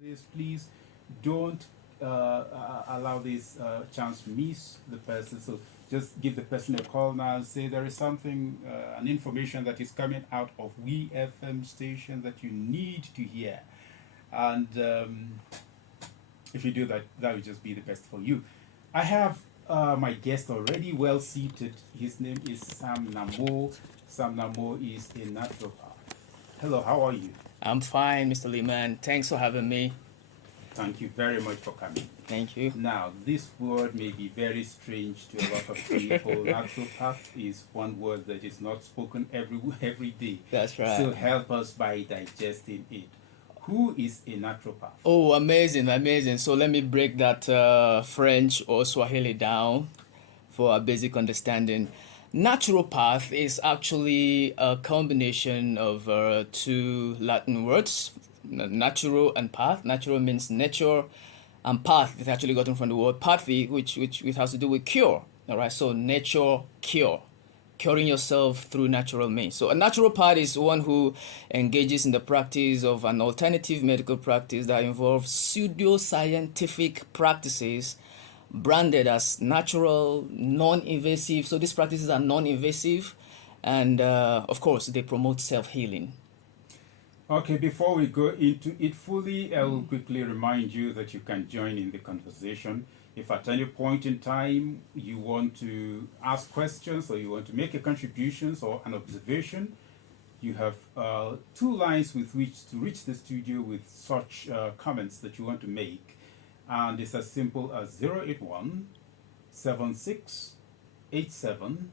this, please don't allow this chance to miss the person. So just give the person a call now and say there is something, an information that is coming out of We FM station that you need to hear. And if you do that, that will just be the best for you. I have my guest already well seated. His name is Sam Namo. Sam Namo is a naturopath. Hello, how are you? I'm fine, Mr. Lehman. Thanks for having me. Thank you very much for coming. Thank you. Now, this word may be very strange to a lot of people. Naturopath is one word that is not spoken every day. That's right. So help us by digesting it. Who is a naturopath? Oh, amazing, amazing. So let me break that French or Swahili down for a basic understanding. Naturopath is actually a combination of two Latin words, natural and path. Natural means nature, and path is actually gotten from the word pathy, which has to do with cure. All right, so nature cure, curing yourself through natural means. So a naturopath is one who engages in the practice of an alternative medical practice that involves pseudo-scientific practices branded as natural, non-invasive. So these practices are non-invasive, and of course they promote self-healing. Okay, before we go into it fully, I will quickly remind you that you can join in the conversation. If at any point in time you want to ask questions or you want to make a contribution or an observation, you have two lines with which to reach the studio with such comments that you want to make. And it's as simple as 081 7687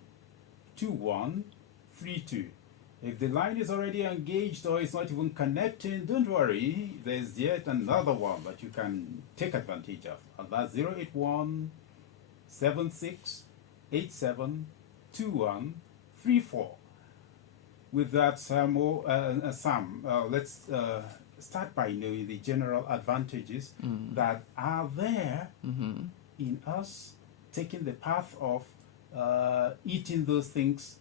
2132. If the line is already engaged or it's not even connecting, don't worry. There's yet another one that you can take advantage of. And that's 081 7687 2134. With that, Sam, let's start by knowing the general advantages that are there in us taking the path of eating those things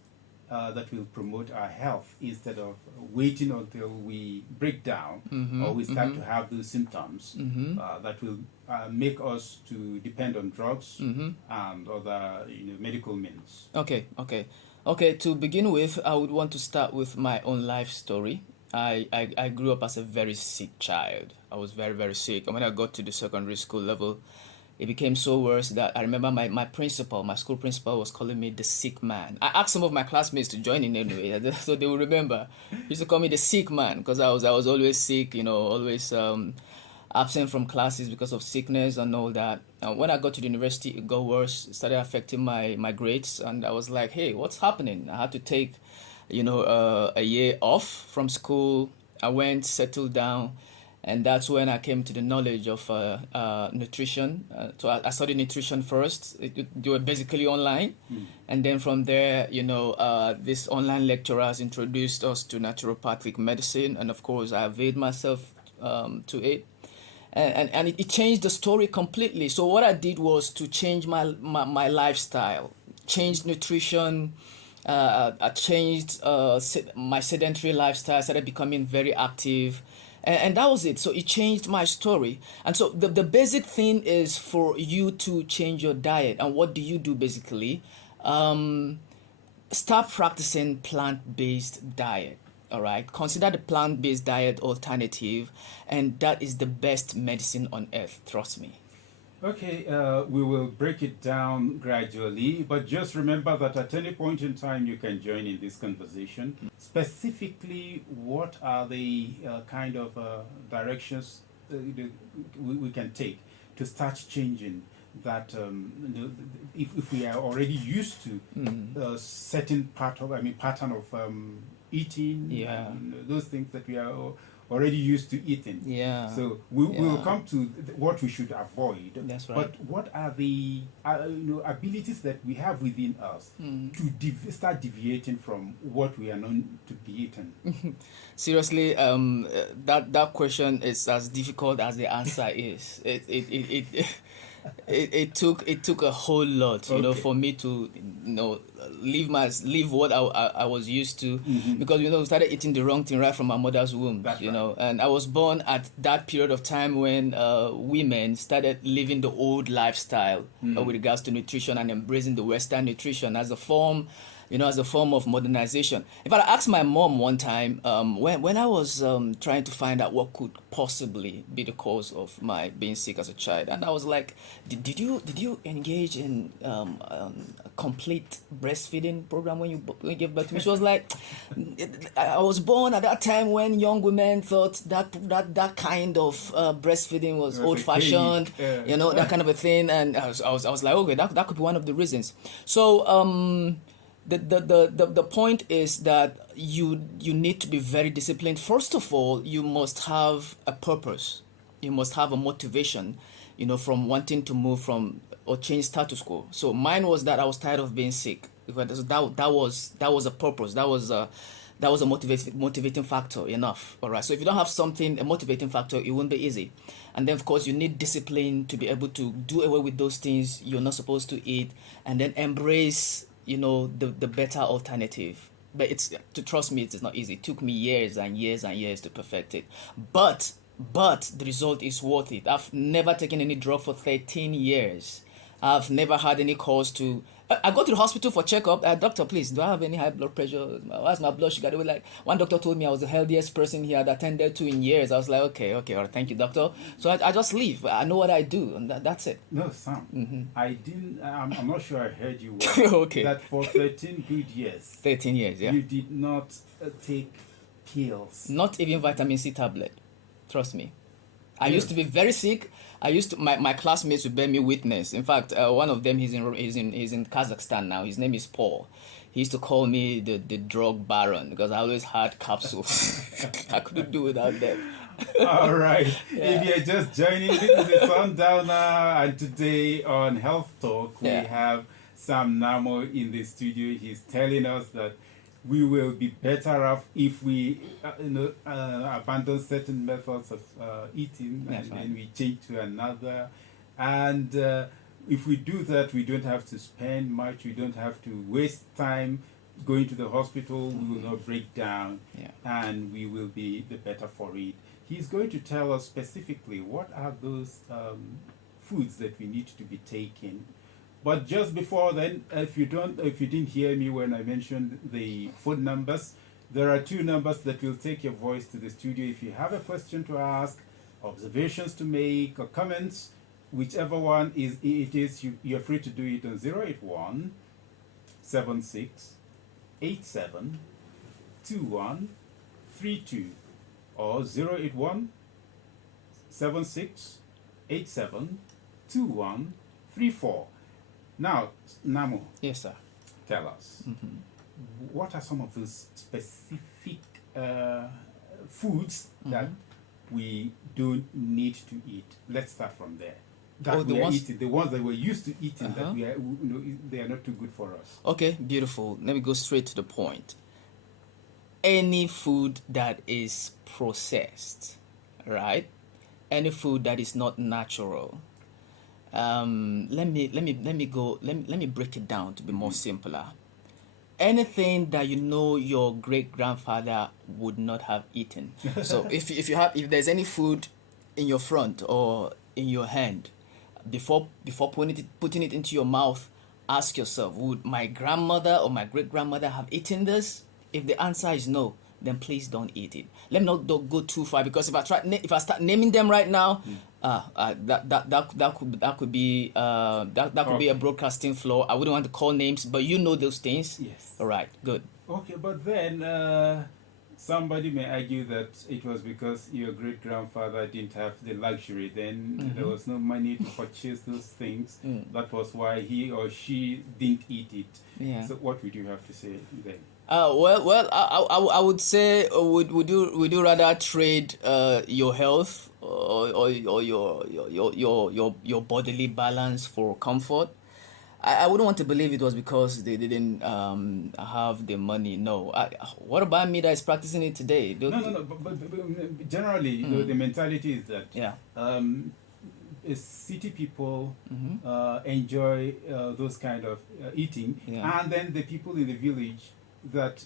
that will promote our health instead of waiting until we break down or we start to have those symptoms that will make us to depend on drugs and other medical means. Okay. To begin with, I would want to start with my own life story. I grew up as a very sick child. I was very, very sick. And when I got to the secondary school level, it became so worse that I remember my principal, my school principal, was calling me the sick man. I asked some of my classmates to join in anyway, so they will remember. He used to call me the sick man because I was always sick, always absent from classes because of sickness and all that. And when I got to the university, it got worse. It started affecting my grades, and I was like, hey, what's happening? I had to take, a year off from school. I went, settled down, and that's when I came to the knowledge of nutrition. So I studied nutrition first. They were basically online. And then from there, this online lecturers introduced us to naturopathic medicine. And of course, I availed myself to it. And it changed the story completely. So what I did was to change my lifestyle, change nutrition. I changed my sedentary lifestyle. I started becoming very active. And that was it. So it changed my story. And so the basic thing is for you to change your diet. And what do you do basically? Start practicing plant-based diet. All right. Consider the plant-based diet alternative, and that is the best medicine on earth. Trust me. Okay, we will break it down gradually, but just remember that at any point in time you can join in this conversation. Specifically, what are the kind of directions we can take to start changing that? If we are already used to a certain pattern of eating, those things that we are already used to eating. Yeah. So we will come to what we should avoid. That's right. But what are the abilities that we have within us to start deviating from what we are known to be eating? Seriously, that question is as difficult as the answer is. it took a whole lot, you know, Okay. for me to, you know, leave what I was used to, because, you know, we started eating the wrong thing right from our mother's womb, That's you right. know. And I was born at that period of time when women started living the old lifestyle with regards to nutrition and embracing the Western nutrition as a form, you know, as a form of modernization. In fact, I asked my mom one time, when I was trying to find out what could possibly be the cause of my being sick as a child, and I was like, did you engage in a complete breastfeeding program when you gave birth to me? She was like, I was born at that time when young women thought that kind of breastfeeding was It was old fashioned, archaic, you know, that kind of a thing. And I was like, okay, that could be one of the reasons. So the point is that you need to be very disciplined. First of all, you must have a purpose. You must have a motivation, you know, from wanting to move from or change status quo. So mine was that I was tired of being sick. Because that was a purpose. That was a motivating factor enough. All right. So if you don't have something, a motivating factor, it won't be easy. And then of course you need discipline to be able to do away with those things you're not supposed to eat, and then embrace, you know, the better alternative. But it's, to trust me, it's not easy. It took me years and years and years to perfect it. But the result is worth it. I've never taken any drug for 13 years. I've never had any cause to. I go to the hospital for checkup. Doctor, please, do I have any high blood pressure? What's my blood sugar? They were like, one doctor told me I was the healthiest person he had attended to in years. I was like, okay, all right, thank you, doctor. So I just leave. I know what I do, and that's it. No, Sam. I didn't. I'm not sure I heard you well. Okay. That for 13 good years, 13 years, yeah. you did not take pills. Not even vitamin C tablet. Trust me. I Yes. used to be very sick. I used to, my classmates would bear me witness. In fact, one of them, he's in Kazakhstan now. His name is Paul. He used to call me the drug baron because I always had capsules. I couldn't do without them. All right. If you're just joining, this is the Sundowner, and today on Health Talk, we Yeah. have Sam Namo in the studio. He's telling us that we will be better off if we abandon certain methods of eating, That's and right. then we change to another. And if we do that, we don't have to spend much, we don't have to waste time going to the hospital, we will not break down, Yeah. and we will be the better for it. He's going to tell us specifically what are those foods that we need to be taking. But just before then, if you didn't hear me when I mentioned the phone numbers, there are two numbers that will take your voice to the studio. If you have a question to ask, observations to make, or comments, whichever one it is, you're free to do it on 081 76 87 2132 or 081 76 87 2134. Now, Namo, Yes, sir. tell us, what are some of those specific foods that we don't need to eat? Let's start from there. That Oh, the we are ones- eating, the ones that we're used to eating, Uh-huh. that they are not too good for us. Okay, beautiful. Let me go straight to the point. Any food that is processed, right? Any food that is not natural. Let me break it down to be more simpler. Anything that you know your great grandfather would not have eaten. So if there's any food in your front or in your hand, before putting it into your mouth, ask yourself, would my grandmother or my great grandmother have eaten this? If the answer is no, then please don't eat it. Let me not go too far, because if I start naming them right now, that could be be a broadcasting flaw. I wouldn't want to call names, but you know those things. Yes. All right, good. Okay, but then somebody may argue that it was because your great grandfather didn't have the luxury. Then there was no money to purchase those things. That was why he or she didn't eat it. Yeah. So what would you have to say then? Well, I would say, would you rather trade your health or your bodily balance for comfort? I wouldn't want to believe it was because they didn't have the money. No. What about me that is practicing it today? No. But generally, the mentality is that Yeah. city people enjoy those kind of eating, Yeah. and then the people in the village that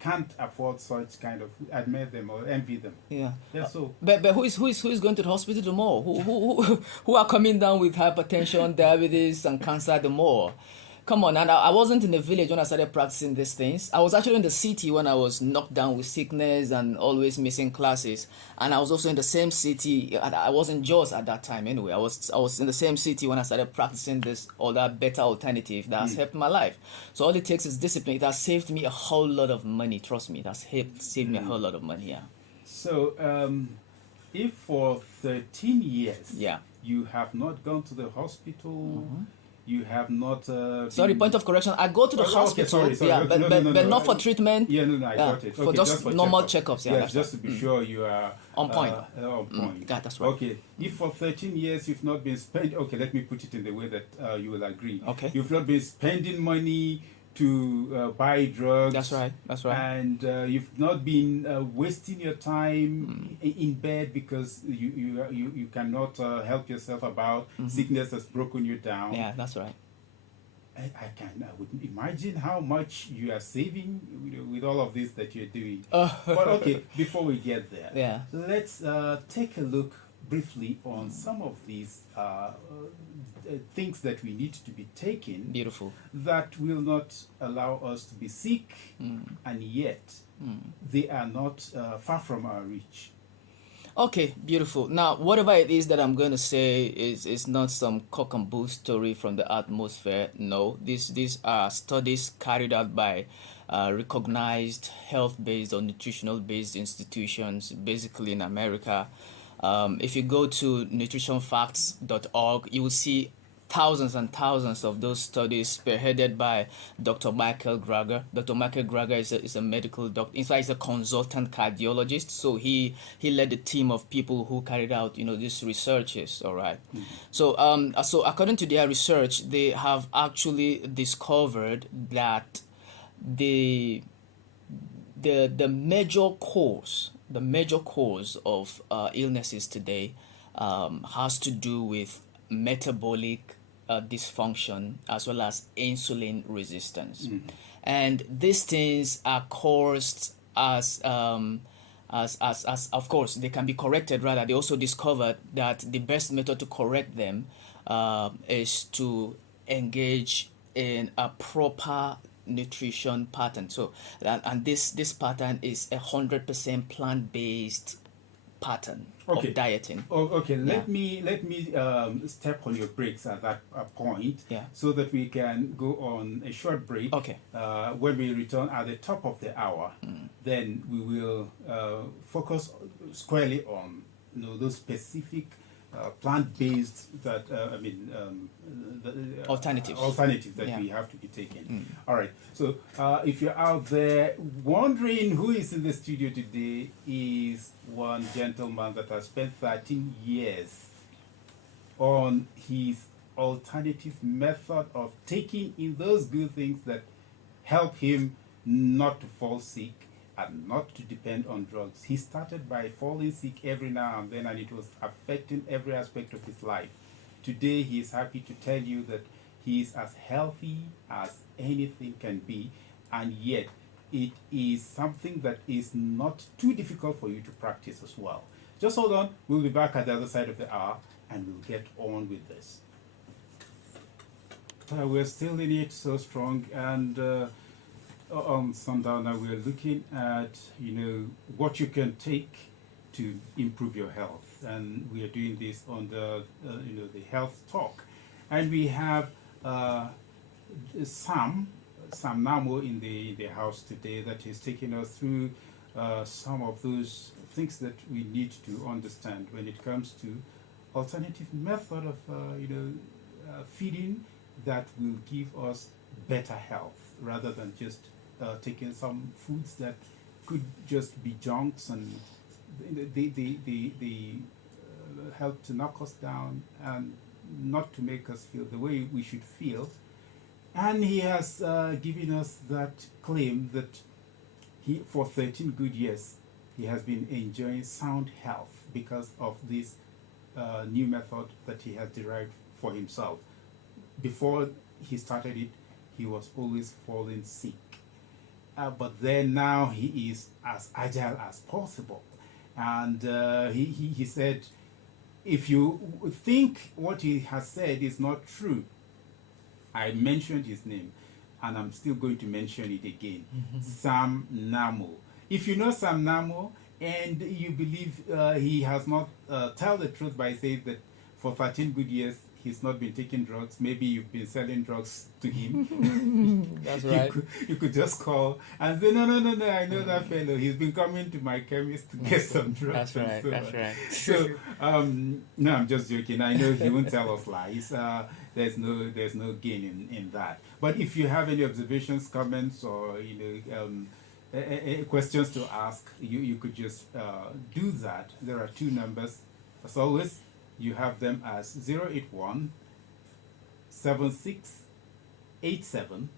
can't afford such kind of admire them or envy them. Yeah. Yeah, so But who is going to the hospital the more? Who are coming down with hypertension, diabetes, and cancer the more? Come on, and I wasn't in the village when I started practicing these things. I was actually in the city when I was knocked down with sickness and always missing classes. And I was also in the same city. I wasn't Jos at that time anyway. I was in the same city when I started practicing this other better alternative that has helped my life. So all it takes is discipline. It has saved me a whole lot of money. Trust me, it has saved me a whole lot of money. Yeah. so if for 13 years Yeah. you have not gone to the hospital, you have not Sorry, been- point of correction. I go to the Okay, hospital, sorry, yeah, okay, but, no, but, no, but no, not for treatment. Yeah, no, I got it. For Okay, just normal checkups. Yeah, yes, that's just to be sure you are On point. On point. Yeah, that's right. Okay, if for 13 years you've not been spending, okay, let me put it in the way that you will agree. Okay. You've not been spending money to buy drugs. That's right. That's right. And you've not been wasting your time in bed because you cannot help yourself about sickness has broken you down. Yeah, that's right. I would imagine how much you are saving with all of this that you're doing. But okay, before we get there, Yeah. let's take a look briefly on some of these things that we need to be taken Beautiful. that will not allow us to be sick, and yet they are not far from our reach. Okay, beautiful. Now, whatever it is that I'm going to say is not some cock and bull story from the atmosphere. No, these are studies carried out by recognized health-based or nutritional-based institutions, basically in America. If you go to nutritionfacts.org, you will see thousands and thousands of those studies spearheaded by Dr. Michael Greger. Dr. Michael Greger is a medical doctor. In fact, he's a consultant cardiologist. So he led the team of people who carried out, these researches. All right. So according to their research, they have actually discovered that the major cause of illnesses today has to do with metabolic dysfunction as well as insulin resistance, and these things are caused as of course they can be corrected. Rather, they also discovered that the best method to correct them is to engage in a proper nutrition pattern. So and this pattern is 100% plant-based pattern of dieting. Okay. Let me step on your brakes at that point, Yeah. so that we can go on a short break. Okay. When we return at the top of the hour, then we will focus squarely on those specific plant-based that alternatives that we have to be taken. All right. So if you're out there wondering who is in the studio today, is one gentleman that has spent 13 years on his alternative method of taking in those good things that help him not to fall sick and not to depend on drugs. He started by falling sick every now and then, and it was affecting every aspect of his life. Today, he is happy to tell you that he is as healthy as anything can be, and yet it is something that is not too difficult for you to practice as well. Just hold on. We'll be back at the other side of the hour, and we'll get on with this. We're still in it so strong, and on Sundowner we're looking at what you can take to improve your health, and we are doing this on the the health talk, and we have Sam Namo in the house today that is taking us through some of those things that we need to understand when it comes to alternative method of feeding that will give us better health, rather than just taking some foods that could just be junks, and they help to knock us down and not to make us feel the way we should feel. And he has given us that claim that he, for 13 good years, he has been enjoying sound health because of these new method that he has derived for himself. Before he started it, he was always falling sick. But then now he is as agile as possible. And he said, if you think what he has said is not true, I mentioned his name, and I'm still going to mention it again. Sam Namo. If you know Sam Namo and you believe he has not tell the truth by saying that for 13 good years he's not been taking drugs, maybe you've been selling drugs to him. That's right. You could just call and say, no, I know that fellow. He's been coming to my chemist to get some drugs. That's right. So, That's right. So, no, I'm just joking. I know he won't tell us lies. There's no gain in that. But if you have any observations, comments, or questions to ask, you could just do that. There are two numbers. As always, you have them as 081 7687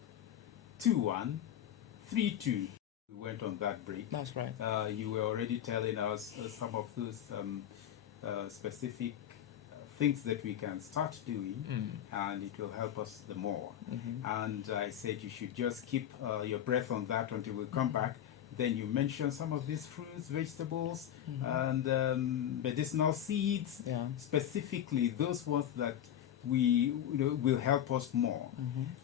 2132. We went on that break. That's right. You were already telling us some of those specific things that we can start doing, and it will help us the more. And I said you should just keep your breath on that until we come back. Then you mentioned some of these fruits, vegetables, and medicinal seeds, specifically those ones that will help us more.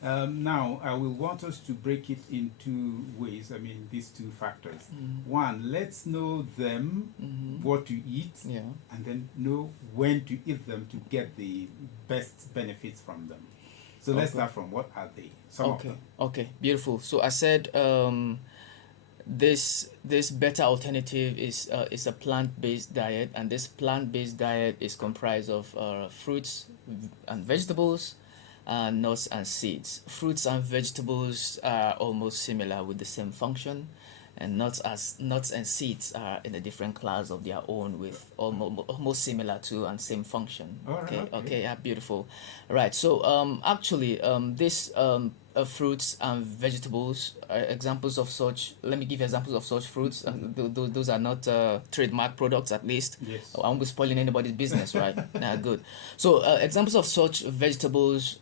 Now, I will want us to break it in two ways. I mean, these two factors. One, let's know them, what to eat, and then know when to eat them to get the best benefits from them. So let's start from what are they? Some of them. Okay, beautiful. So I said this better alternative is a plant-based diet, and this plant-based diet is comprised of fruits and vegetables, nuts and seeds. Fruits and vegetables are almost similar with the same function, and nuts and seeds are in a different class of their own with almost similar to and same function. Okay, yeah, beautiful. Right. So actually this fruits and vegetables are examples of such. Let me give examples of such fruits. Those are not trademark products, at least. Yes. I won't be spoiling anybody's business, right? Good. So examples of such vegetables.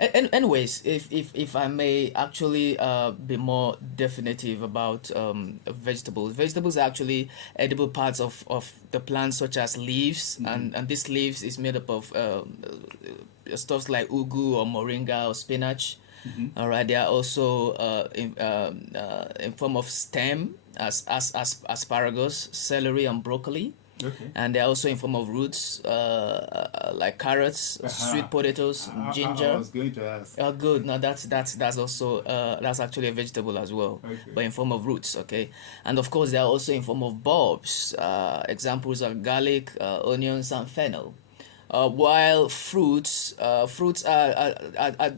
Anyways, if I may actually be more definitive about vegetables. Vegetables are actually edible parts of the plant, such as leaves, and these leaves is made up of stuffs like ugu or moringa or spinach. All right, they are also in form of stem as asparagus, celery, and broccoli. Okay. And they're also in form of roots like carrots, sweet potatoes, ginger. I was going to ask. Oh, good. No, that's also that's actually a vegetable as well, but in form of roots. Okay, and of course they are also in form of bulbs. Examples are garlic, onions, and fennel. While fruits are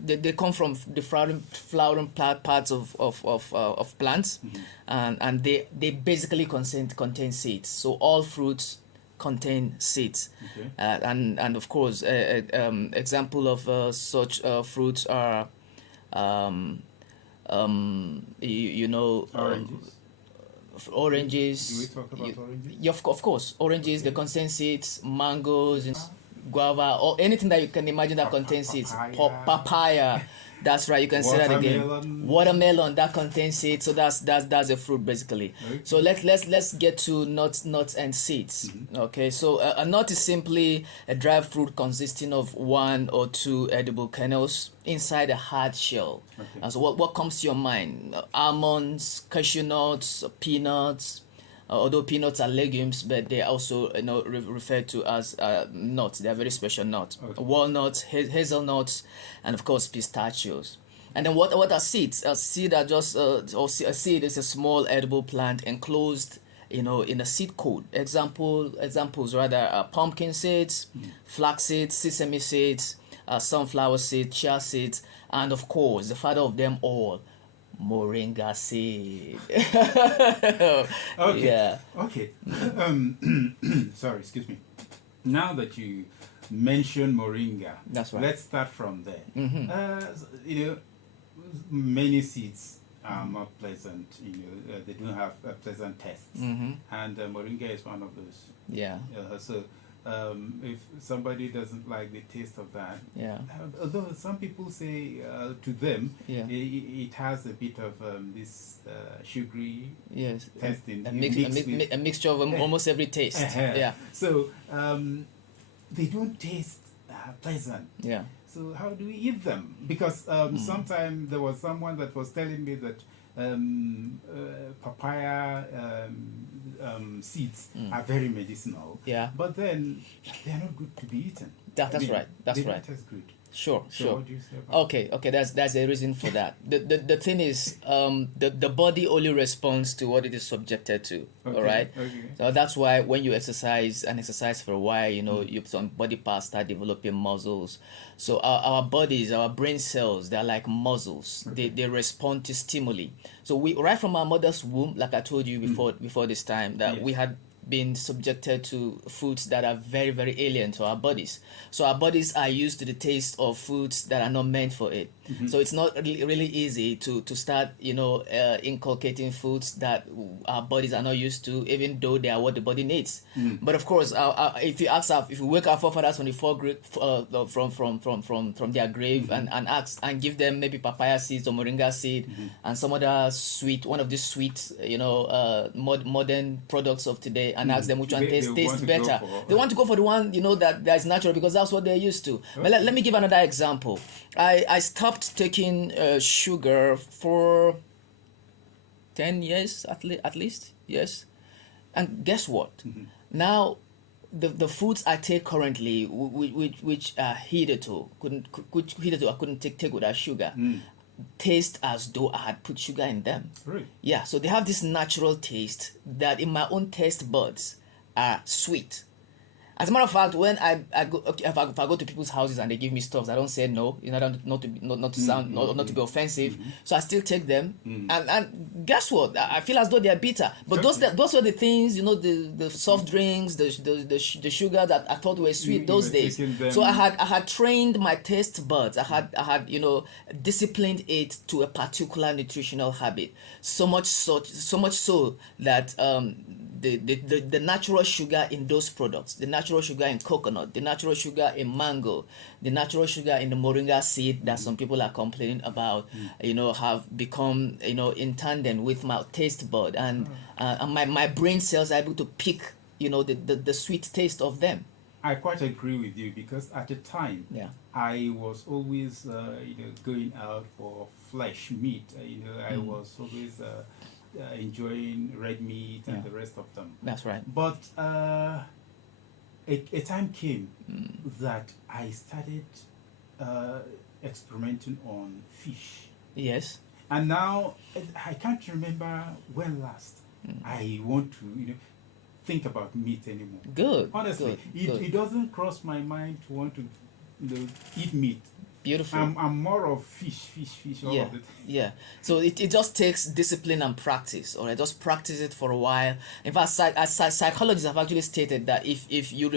they come from the flowering parts of plants, and they basically contain seeds. So all fruits contain seeds, and of course example of such fruits are oranges. Do we talk about oranges? Yeah, of course, oranges. They contain seeds. Mangoes, guava, or anything that you can imagine that contains seeds. Papaya. That's right. You can say that again. Watermelon that contains seeds. So that's a fruit basically. So let's get to nuts and seeds. Okay. So a nut is simply a dried fruit consisting of one or two edible kernels inside a hard shell. And so what comes to your mind? Almonds, cashew nuts, peanuts. Although peanuts are legumes, but they are also referred to as nuts. They are very special nuts. Walnuts, hazelnuts, and of course pistachios. And then what are seeds? A seed are just a seed is a small edible plant enclosed in a seed coat. Examples are pumpkin seeds, flax seeds, sesame seeds, sunflower seeds, chia seeds, and of course the father of them all, moringa seed. Okay. Yeah. Okay. Sorry, excuse me. Now that you mention moringa, That's right. let's start from there. Many seeds are not pleasant. They don't have a pleasant taste, and moringa is one of those. Yeah. So if somebody doesn't like the taste of that. Yeah. Although some people say to them Yeah. it has a bit of this sugary Yes. taste in A, mixed with a mixture of almost every taste. Yeah. So they don't taste pleasant. Yeah. So how do we eat them? Because sometime there was someone that was telling me that papaya seeds are very medicinal. Yeah. But then they are not good to be eaten. That's right. That's they right. don't taste good. Sure, So sure. what do you say about Okay, that's a reason for that. The thing is, the body only responds to what it is subjected to. Okay, All right. okay. So that's why when you exercise for a while, you know, some body parts start developing muscles. So our bodies, our brain cells, they're like muscles. They respond to stimuli. So we right from our mother's womb, like I told you before this time, that Yes. we had been subjected to foods that are very, very alien to our bodies. So our bodies are used to the taste of foods that are not meant for it. So it's not really easy to start, you know, inculcating foods that our bodies are not used to, even though they are what the body needs. But of course, if you wake our forefathers from the from their grave and ask and give them maybe papaya seeds or moringa seed and some other one of these sweet, you know, modern products of today, and ask them which one They tastes want to go better. for- They want to go for the one, you know, that is natural because that's what they're used to. But let me give another example. I stopped taking sugar for 10 years at least, yes. And guess what? Now the foods I take currently, which hitherto I couldn't take without sugar, taste as though I had put sugar in them. Really? Yeah, so they have this natural taste that in my own taste buds are sweet. As a matter of fact, when I go, okay, if I go to people's houses and they give me stuff, I don't say no. You know, not to sound not to be offensive. So I still take them, and guess what? I feel as though they are bitter. But those are the things, you know, the soft drinks, the sugar that I thought were sweet You those were days. taking them- So I had trained my taste buds. I had you know, disciplined it to a particular nutritional habit. So much so that the natural sugar in those products, the natural sugar in coconut, the natural sugar in mango, the natural sugar in the moringa seed that some people are complaining about, you know, have become, you know, in tandem with my taste bud, and my brain cells are able to pick, you know, the sweet taste of them. I quite agree with you because at the time, Yeah. I was always, going out for flesh meat. I was always enjoying red meat and the rest of them. That's right. But a time came that I started experimenting on fish. Yes. And now I can't remember when last I want to, think about meat anymore. Good. Honestly, good. it doesn't cross my mind to want to eat meat. Beautiful. I'm more of fish all Yeah, of it. yeah. So it just takes discipline and practice, or just practice it for a while. In fact, psychologists have actually stated that if you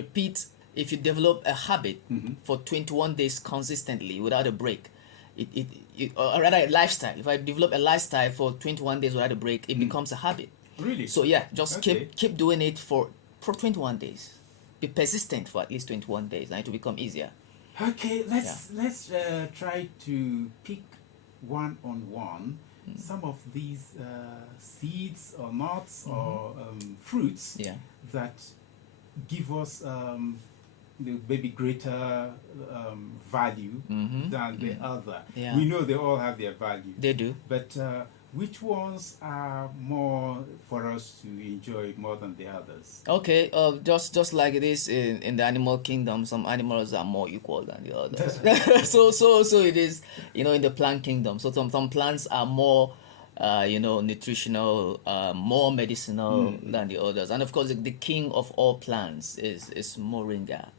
develop a habit for 21 days consistently without a break, or rather a lifestyle. If I develop a lifestyle for 21 days without a break, it becomes a habit. Really? So yeah, just Okay. keep doing it for 21 days. Be persistent for at least 21 days, and it will become easier. Okay, let's try to pick one on one some of these seeds or nuts or fruits Yeah. that give us maybe greater value than the other. Yeah. We know they all have their value, They do. but which ones are more for us to enjoy more than the others? Okay, just like it is in the animal kingdom, some animals are more equal than the others. so it is, in the plant kingdom. So some plants are more, nutritional, more medicinal than the others. And of course, the king of all plants is moringa.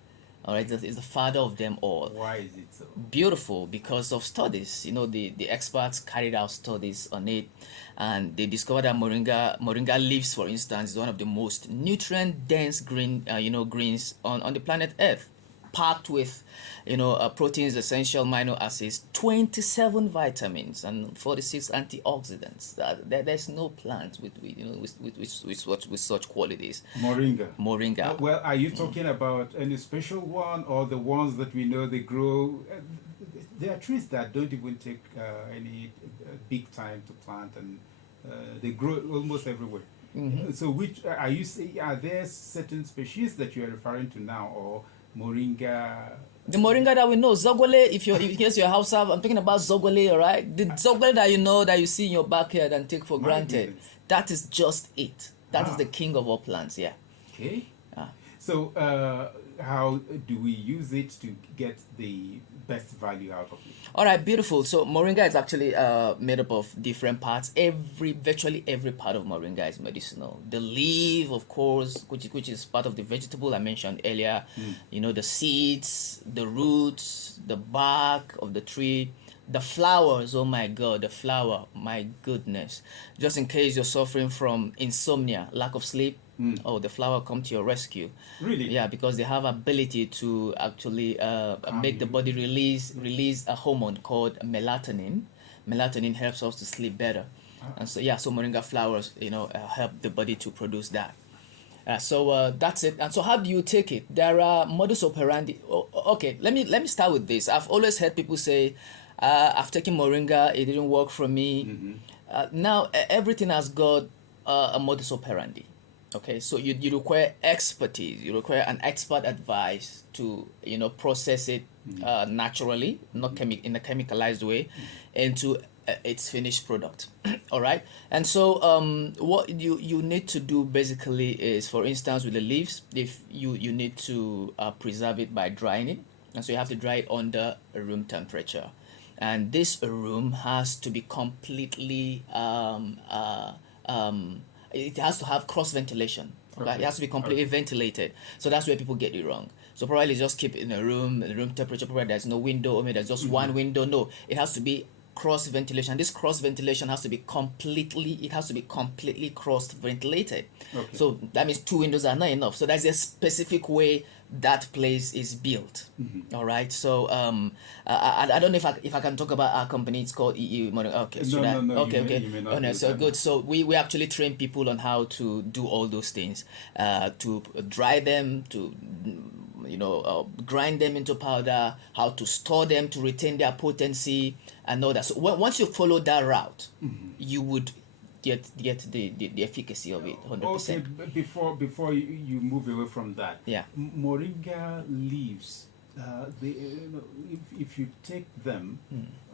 All right, it's the father of them all. Why is it so? Beautiful, because of studies. The experts carried out studies on it, and they discovered that moringa leaves, for instance, is one of the most nutrient dense greens on the planet Earth. packed with, proteins, essential amino acids, 27 vitamins, and 46 antioxidants. There's no plant with such qualities. Moringa. Moringa. Well, are you talking about any special one, or the ones that we know they grow? There are trees that don't even take any big time to plant, and they grow almost everywhere. So, which are you saying? Are there certain species that you are referring to now, or moringa? The moringa that we know, zogole. If you case your house up, I'm talking about zogole, all right? The zogole that you see in your backyard and take for granted. Goodness. That is just it. That is the king of all plants. Yeah. Okay. So, how do we use it to get the best value out of it? All right, beautiful. So moringa is actually made up of different parts. Virtually every part of moringa is medicinal. The leaf, of course, which is part of the vegetable I mentioned earlier. The seeds, the roots, the bark of the tree, the flowers. Oh my God, the flower. My goodness. Just in case you're suffering from insomnia, lack of sleep. Oh, the flower come to your rescue. Really? Yeah, because they have ability to actually make the body release a hormone called melatonin. Melatonin helps us to sleep better, and so moringa flowers, help the body to produce that. So that's it. And so how do you take it? There are modus operandi. Okay, let me start with this. I've always heard people say, "I've taken moringa, it didn't work for me." Now everything has got a modus operandi. Okay, so you require expertise. You require an expert advice to process it naturally, not in a chemicalized way, into its finished product. All right, and so what you need to do basically is, for instance, with the leaves, if you need to preserve it by drying it, and so you have to dry it under room temperature, and this room has to be completely it has to have cross ventilation. Okay? It has to be completely ventilated. So that's where people get it wrong. So probably just keep it in a room temperature, probably there's no window, or maybe there's just one window. No, it has to be cross ventilation. This cross ventilation has to be completely cross ventilated. Okay. So that means 2 windows are not enough. So that's a specific way that place is built. All right. So I don't know if I can talk about our company. It's called EE. Okay. No. Okay. You may not Oh no. do So that. good. So we actually train people on how to do all those things. To dry them, to grind them into powder, how to store them to retain their potency and all that. So once you follow that route, you would get the efficacy of it 100%. Okay, before you move away from that, Yeah. Moringa leaves. If you take them,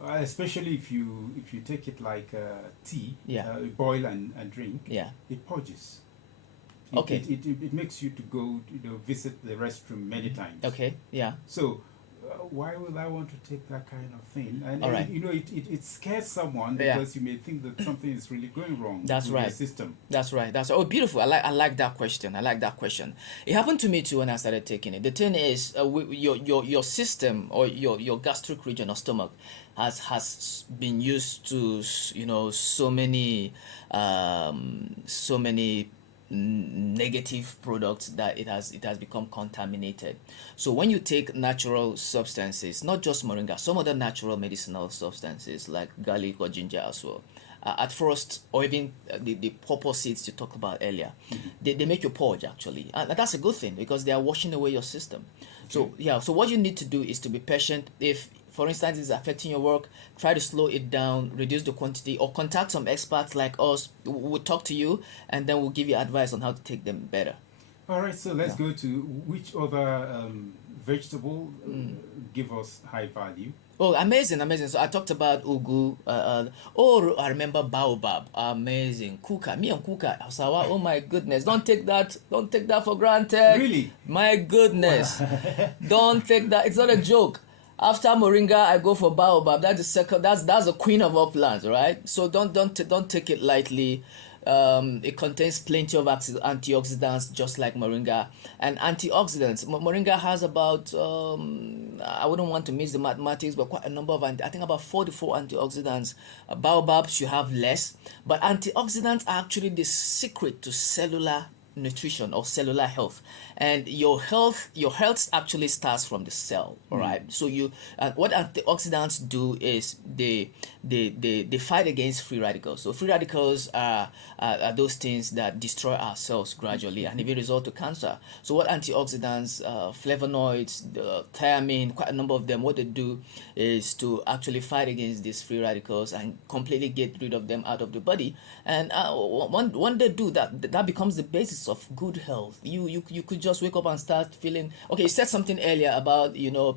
especially if you take it like tea, Yeah. boil and drink, Yeah. it purges. Okay. It makes you to go visit the restroom many times. Okay. Yeah. So why would I want to take that kind of thing? And All right. it scares someone Yeah. because you may think that something is really going wrong That's with right. your system. That's right. Beautiful. I like that question. It happened to me too when I started taking it. The thing is, your system, or your gastric region or stomach has been used to so many negative products that it has become contaminated. So when you take natural substances, not just moringa, some other natural medicinal substances like garlic or ginger as well, at first, or even the pawpaw seeds you talked about earlier, they make you purge actually, and that's a good thing because they are washing away your system. So so what you need to do is to be patient. If, for instance, it's affecting your work, try to slow it down, reduce the quantity, or contact some experts like us. We'll talk to you, and then we'll give you advice on how to take them better. All right, so let's go to which other vegetable give us high value. Oh, amazing. So I talked about ugu. I remember baobab. Amazing. Kuka. Me and kuka. Sawa. Oh my goodness. Don't take that for granted. Really? My goodness. Don't take that. It's not a joke. After moringa, I go for baobab. That's the second. That's the queen of all plants, right? So don't take it lightly. It contains plenty of antioxidants, just like moringa. And antioxidants, moringa has about I wouldn't want to miss the mathematics, but quite a number of I think about 44 antioxidants. Baobabs you have less, but antioxidants are actually the secret to cellular nutrition or cellular health, and your health actually starts from the cell. All right, so you what antioxidants do is they fight against free radicals. So free radicals are those things that destroy our cells gradually and even result to cancer. So what antioxidants, flavonoids, thiamine, quite a number of them, what they do is to actually fight against these free radicals and completely get rid of them out of the body. And when they do that, that becomes the basis of good health. You could just wake up and start feeling okay. You said something earlier about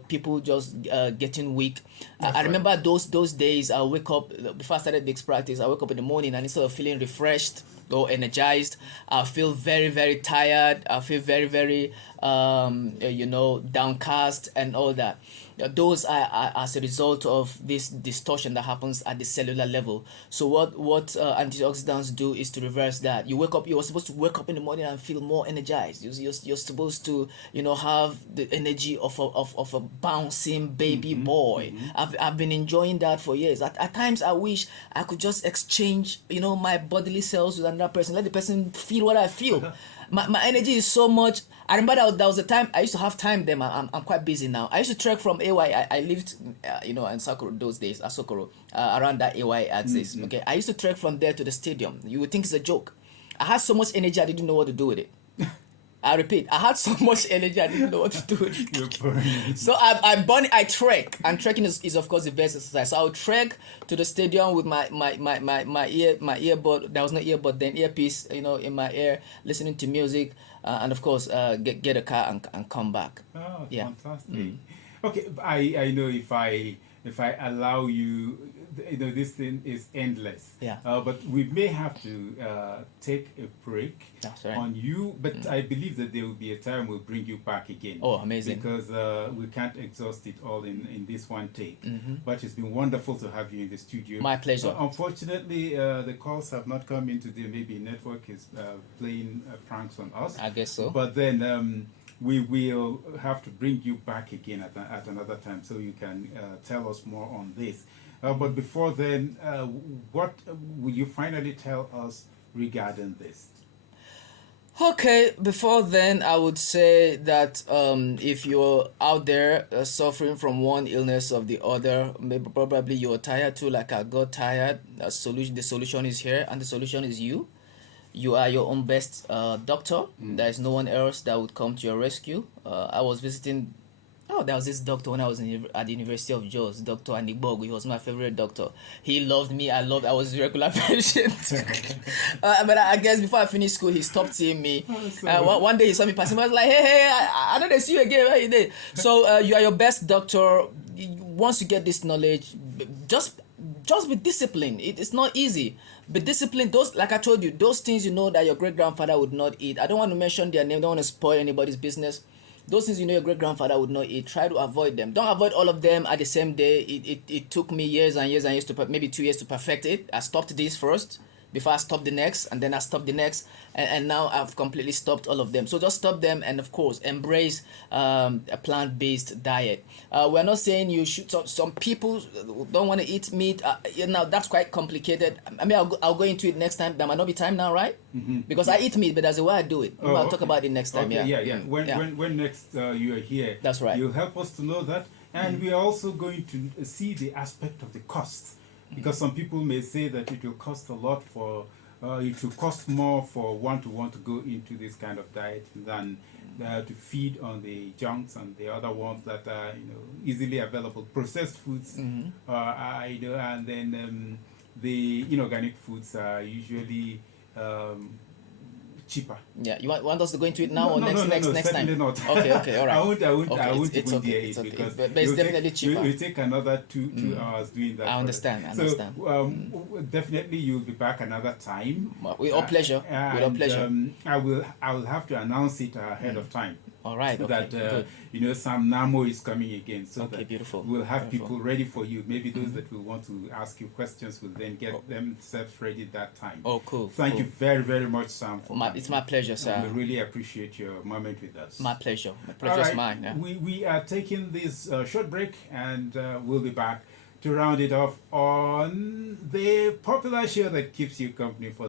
people just getting weak. I remember those days. I wake up before I started this practice. I wake up in the morning and instead of feeling refreshed or energized, I feel very, very tired. I feel very, very downcast and all that. Those are as a result of this distortion that happens at the cellular level. So what antioxidants do is to reverse that. You're supposed to wake up in the morning and feel more energized. You're supposed to have the energy of a bouncing baby boy. I've been enjoying that for years. At times I wish I could just exchange my bodily cells with another person, let the person feel what I feel. My energy is so much. I remember that was a time I used to have time then. I'm quite busy now. I used to trek from AY. I lived in Sakura those days, Asokoro, around that AY axis. Okay, I used to trek from there to the stadium. You would think it's a joke. I had so much energy I didn't know what to do with it. I repeat, I had so much energy I didn't know what to do with it. You're burning. So I trek, and trekking is of course the best exercise. So I would trek to the stadium with my earbud. There was no earbud then, earpiece, in my ear, listening to music, and of course get a car and come back. Oh, Yeah. fantastic. Okay, I know if I allow you, this thing is endless. Yeah. But we may have to take a break That's right. on you, but I believe that there will be a time we'll bring you back again. Oh, amazing. Because we can't exhaust it all in this one take. But it's been wonderful to have you in the studio. My pleasure. Unfortunately, the calls have not come in today. Maybe network is playing pranks on us. I guess so. But then we will have to bring you back again at another time so you can tell us more on this. But before then, what will you finally tell us regarding this? Okay, before then, I would say that if you're out there suffering from one illness or the other, maybe probably you're tired too, like I got tired. The solution is here, and the solution is you. You are your own best doctor. There is no one else that would come to your rescue. I was visiting. Oh, there was this doctor when I was at the University of Jos, Dr. Anibog. He was my favorite doctor. He loved me. I was a regular patient. But I guess before I finished school, he stopped seeing me. One day he saw me passing. I was like, hey, I don't see you again. Where you did? So you are your best doctor. Once you get this knowledge, just be disciplined. It's not easy. Be disciplined. Those, like I told you, those things that your great grandfather would not eat. I don't want to mention their name. Don't want to spoil anybody's business. Those things your great grandfather would not eat, try to avoid them. Don't avoid all of them at the same day. It took me years and years and years maybe 2 years to perfect it. I stopped this first before I stopped the next, and then I stopped the next, and now I've completely stopped all of them. So just stop them, and of course embrace a plant-based diet. We're not saying you should. Some people don't want to eat meat. Now that's quite complicated. I mean, I'll go into it next time. There might not be time now, right? Because I eat meat, but there's a way I do it. I'll talk about it next time. Okay, yeah. When next you are here, that's right. You'll help us to know that, and we are also going to see the aspect of the cost. Because some people may say that it will cost a lot it will cost more for one to go into this kind of diet than to feed on the junks and the other ones that are easily available, processed foods. And then the inorganic foods are usually cheaper. Yeah, you want us to go into it now or next time? Not. Okay, all right. I won't Okay, it's okay. it's okay. Because But it's definitely cheaper. You take another two hours doing that. I understand. Definitely you'll be back another time. With all pleasure. With all pleasure. I will have to announce it ahead of time. All right. So okay. that Sam Namo is coming again. So okay, that beautiful. We'll have people ready for you. Maybe those that will want to ask you questions will then get themselves ready that time. Oh, cool. Thank you very, very much, Sam. It's my pleasure, sir. We really appreciate your moment with us. My pleasure. My pleasure is mine. Yeah. We are taking this short break, and we'll be back to round it off on the popular show that keeps you company for